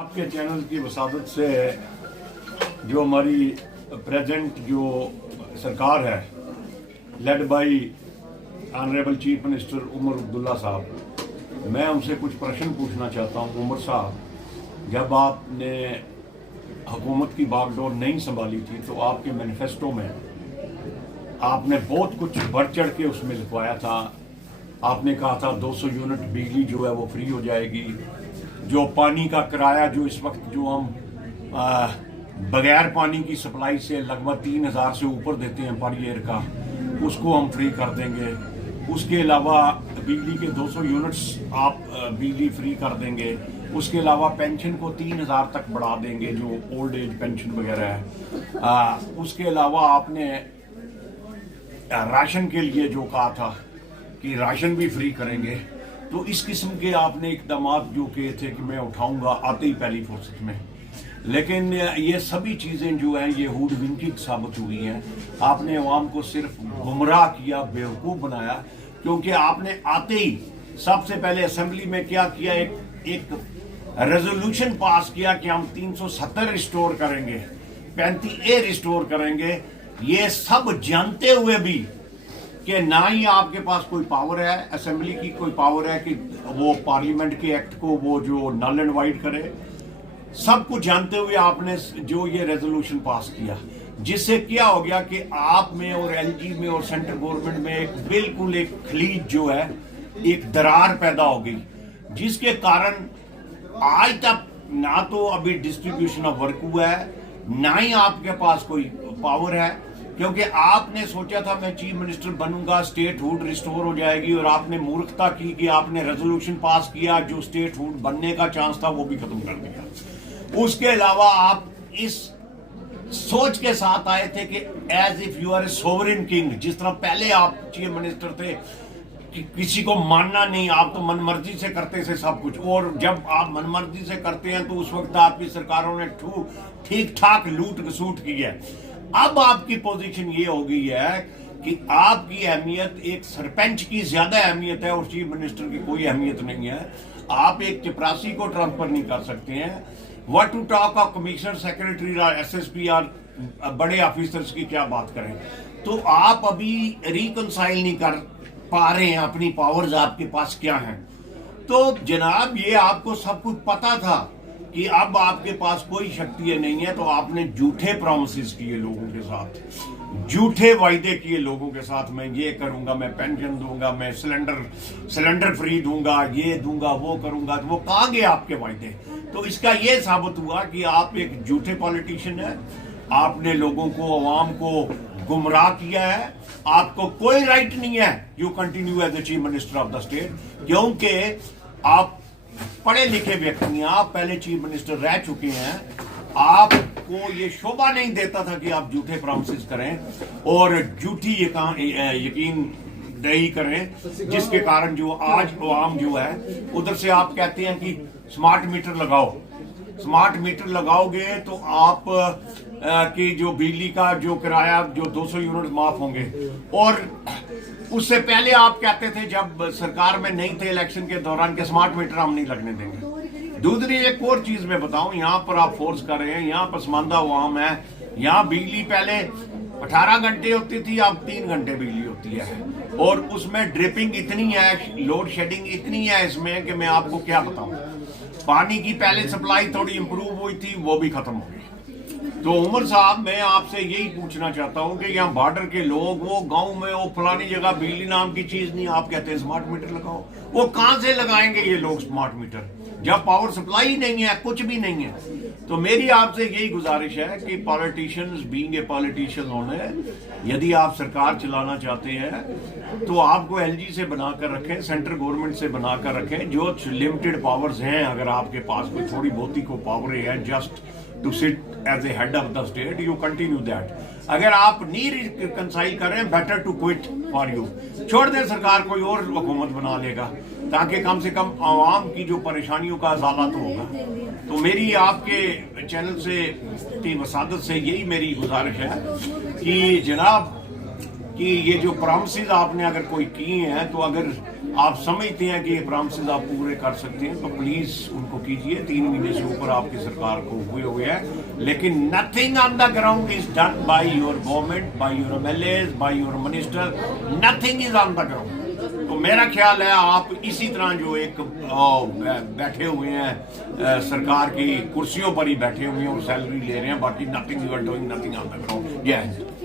आपके चैनल की वसादत से जो हमारी प्रेजेंट जो सरकार है led by honourable chief minister Omar Abdullah साहब, मैं उनसे कुछ प्रश्न पूछना चाहता हूँ। उमर साहब, जब आपने हुकूमत की बागडोर नहीं संभाली थी तो आपके मैनिफेस्टो में आपने बहुत कुछ बढ़ चढ़ के उसमें लिखवाया था। आपने कहा था 200 यूनिट बिजली जो है वो फ्री हो जाएगी। जो पानी का किराया जो इस वक्त जो हम बगैर पानी की सप्लाई से लगभग 3000 से ऊपर देते हैं पर ईयर का, उसको हम फ्री कर देंगे। उसके अलावा बिजली के 200 यूनिट्स आप बिजली फ्री कर देंगे। उसके अलावा पेंशन को 3000 तक बढ़ा देंगे, जो ओल्ड एज पेंशन वगैरह है। उसके अलावा आपने राशन के लिए जो कहा था कि राशन भी फ्री करेंगे। तो इस किस्म के आपने इकदाम जो किए थे कि मैं उठाऊंगा आते ही पहली फुर्सत में, लेकिन ये सभी चीज़ें जो हैं ये हुडविंकिंग साबित हुई हैं। आपने अवाम को सिर्फ गुमराह किया, बेवकूफ़ बनाया, क्योंकि आपने आते ही सबसे पहले असेंबली में क्या किया, एक रेजोल्यूशन पास किया कि हम 370 रिस्टोर करेंगे, 35A रिस्टोर करेंगे। ये सब जानते हुए भी कि ना ही आपके पास कोई पावर है, असेंबली की कोई पावर है कि वो पार्लियामेंट के एक्ट को वो जो नल एंड वाइड करे। सब कुछ जानते हुए आपने जो ये रेजोल्यूशन पास किया, जिससे क्या हो गया कि आप में और एलजी में और सेंट्रल गवर्नमेंट में एक खलीज जो है, एक दरार पैदा हो गई, जिसके कारण आज तक ना तो अभी डिस्ट्रीब्यूशन ऑफ वर्क हुआ है, ना ही आपके पास कोई पावर है। क्योंकि आपने सोचा था मैं चीफ मिनिस्टर बनूंगा, स्टेट हुड रिस्टोर हो जाएगी, और आपने मूर्खता की कि आपने रेजोल्यूशन पास किया, जो स्टेट हुड बनने का चांस था वो भी खत्म कर दिया। उसके अलावा आप इस सोच के साथ आए थे कि as if you are a sovereign king, जिस तरह पहले आप चीफ मिनिस्टर थे कि किसी को मानना नहीं, आप तो मनमर्जी से करते थे सब कुछ, और जब आप मनमर्जी से करते हैं तो उस वक्त आपकी सरकारों ने ठीक ठाक लूट घसूट की है। अब आपकी पोजीशन ये हो गई है कि आपकी अहमियत एक सरपंच की ज्यादा अहमियत है और चीफ मिनिस्टर की कोई अहमियत नहीं है। आप एक चपरासी को ट्रांसफर नहीं कर सकते हैं। What to talk of commissioner, secretary और एसएसपी और बड़े ऑफिसर्स की क्या बात करें। तो आप अभी रिकंसाइल नहीं कर पा रहे हैं अपनी पावर्स आपके पास क्या हैं। तो जनाब, ये आपको सब कुछ पता था कि अब आपके पास कोई शक्ति नहीं है, तो आपने झूठे प्रॉमिसेस किए लोगों के साथ, झूठे वायदे किए लोगों के साथ, मैं ये करूंगा, मैं पेंशन दूंगा, मैं सिलेंडर फ्री दूंगा, ये दूंगा, वो करूंगा। तो वो कहाँ गए आपके वायदे। तो इसका ये साबित हुआ कि आप एक झूठे पॉलिटिशियन है। आपने लोगों को, अवाम को गुमराह किया है। आपको कोई राइट नहीं है you continue as the chief minister of the state, क्योंकि आप पढ़े लिखे व्यक्ति हैं, आप पहले चीफ मिनिस्टर रह चुके हैं। आपको ये शोभा नहीं देता था कि आप झूठे प्रॉमिसेस करें और झूठी यकीन दही करें, जिसके कारण जो आज अवाम जो है, उधर से आप कहते हैं कि स्मार्ट मीटर लगाओ। स्मार्ट मीटर लगाओगे तो आप की जो बिजली का जो किराया जो 200 यूनिट माफ होंगे। और उससे पहले आप कहते थे जब सरकार में नहीं थे इलेक्शन के दौरान के स्मार्ट मीटर हम नहीं लगने देंगे। दूसरी एक और चीज मैं बताऊं, यहाँ पर आप फोर्स कर रहे हैं, यहाँ पसमानदा अवाम है। यहाँ बिजली पहले 18 घंटे होती थी, अब 3 घंटे बिजली होती है, और उसमें ड्रिपिंग इतनी है, लोड शेडिंग इतनी है इसमें कि मैं आपको क्या बताऊं। पानी की पहले सप्लाई थोड़ी इंप्रूव हुई थी, वो भी खत्म हो गई। तो उमर साहब, मैं आपसे यही पूछना चाहता हूं कि यहाँ बॉर्डर के लोग, वो गांव में वो फलानी जगह बिजली नाम की चीज नहीं, आप कहते हैं स्मार्ट मीटर लगाओ। वो कहां से लगाएंगे ये लोग स्मार्ट मीटर, जब पावर सप्लाई नहीं है, कुछ भी नहीं है। तो मेरी आपसे यही गुजारिश है कि पॉलिटिशियंस, बीइंग ए पॉलिटिशियन होने, यदि आप सरकार चलाना चाहते हैं तो आपको एलजी से बनाकर रखें, सेंट्रल गवर्नमेंट से बनाकर रखें। जो लिमिटेड पावर्स हैं, अगर आपके पास कोई थोड़ी बहुती को पावर है just to sit as a head of the state, you continue that. अगर आप नहीं रिकंसाइल कर रहे हैं, better to quit for you, छोड़ दें सरकार, कोई और हुकूमत बना लेगा, ताकि कम से कम आवाम की जो परेशानियों का अजाला तो होगा। तो मेरी आपके चैनल से की वसादत से यही मेरी गुजारिश है कि जनाब, کہ یہ جو پرامسز آپ نے اگر کوئی کیے ہیں تو اگر آپ سمجھتے ہیں کہ یہ پرامسز آپ پورے کر سکتے ہیں تو پلیز ان کو کیجئے. 3 مہینے سے اوپر آپ کی سرکار کو ہوئے ہیں, لیکن nothing on the ground is done by your government, by your M L As, by your minister, nothing is on the ground. تو میرا خیال ہے آپ اسی طرح جو ایک بیٹھے ہوئے ہیں سرکار کی کرسیوں پر ہی بیٹھے ہوئے ہیں اور سیلری لے رہے ہیں, باقی nothing you are doing nothing on the ground.